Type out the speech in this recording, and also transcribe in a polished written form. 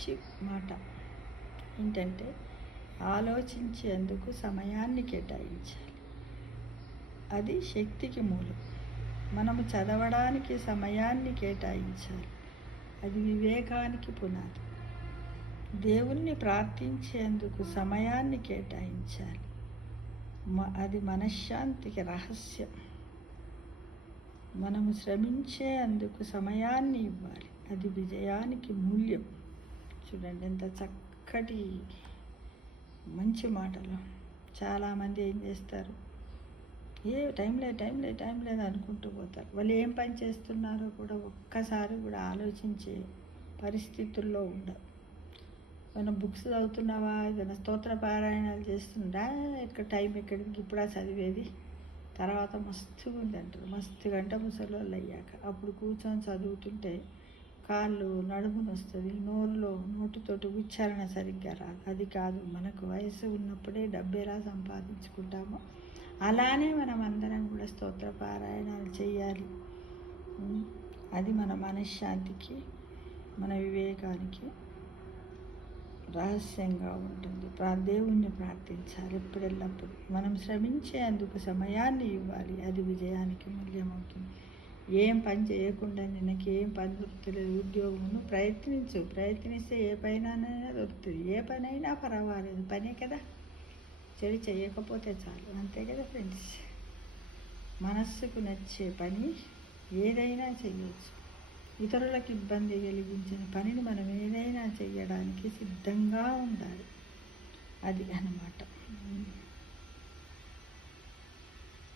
మంచి మాట ఏంటంటే ఆలోచించేందుకు సమయాన్ని కేటాయించాలి. అది శక్తికి మూలం. మనము చదవడానికి సమయాన్ని కేటాయించాలి. అది వివేకానికి పునాది. దేవుణ్ణి ప్రార్థించేందుకు సమయాన్ని కేటాయించాలి. అది మనశ్శాంతికి రహస్యం. మనము శ్రమించేందుకు సమయాన్ని ఇవ్వాలి. అది విజయానికి మూల్యం. చూడండి ఎంత చక్కటి మంచి మాటలు. చాలామంది ఏం చేస్తారు, టైం లేదు అనుకుంటూ పోతారు. వాళ్ళు ఏం పని చేస్తున్నారో కూడా ఒక్కసారి కూడా ఆలోచించే పరిస్థితుల్లో ఉండరు. మనం బుక్స్ చదువుతున్నావా, ఏదైనా స్తోత్ర పారాయణాలు చేస్తుందా, ఇక్కడ టైం ఎక్కడికి ఇప్పుడా చదివేది, తర్వాత మస్తుగా ఉంది అంటారు. మస్తు గంట ముసలోళ్ళు అయ్యాక అప్పుడు కూర్చొని చదువుతుంటే కాళ్ళు నడుముని వస్తుంది, నోటితోటి ఉచ్చారణ సరిగ్గా రాదు. అది కాదు, మనకు వయసు ఉన్నప్పుడే డబ్బు ఎలా సంపాదించుకుంటామో అలానే మనం అందరం కూడా స్తోత్ర పారాయణాలు చేయాలి. అది మన మనశ్శాంతికి, మన వివేకానికి రహస్యంగా ఉంటుంది. దేవుణ్ణి ప్రార్థించాలి ఎప్పుడెల్లప్పుడు. మనం శ్రమించేందుకు సమయాన్ని ఇవ్వాలి. అది విజయానికి మూల్యమవుతుంది. ఏం పని చేయకుండా నిన్నకేం పని దొరుకుతలేదు, ఉద్యోగమును ప్రయత్నిస్తే ఏ పైనైనా దొరుకుతుంది. ఏ పనైనా పర్వాలేదు, పనే కదా, చెడు చేయకపోతే చాలు, అంతే కదా ఫ్రెండ్స్. మనస్సుకు నచ్చే పని ఏదైనా చేయవచ్చు. ఇతరులకు ఇబ్బంది కలిగించిన పనిని మనం ఏదైనా చేయడానికి సిద్ధంగా ఉండాలి. అది అన్నమాట.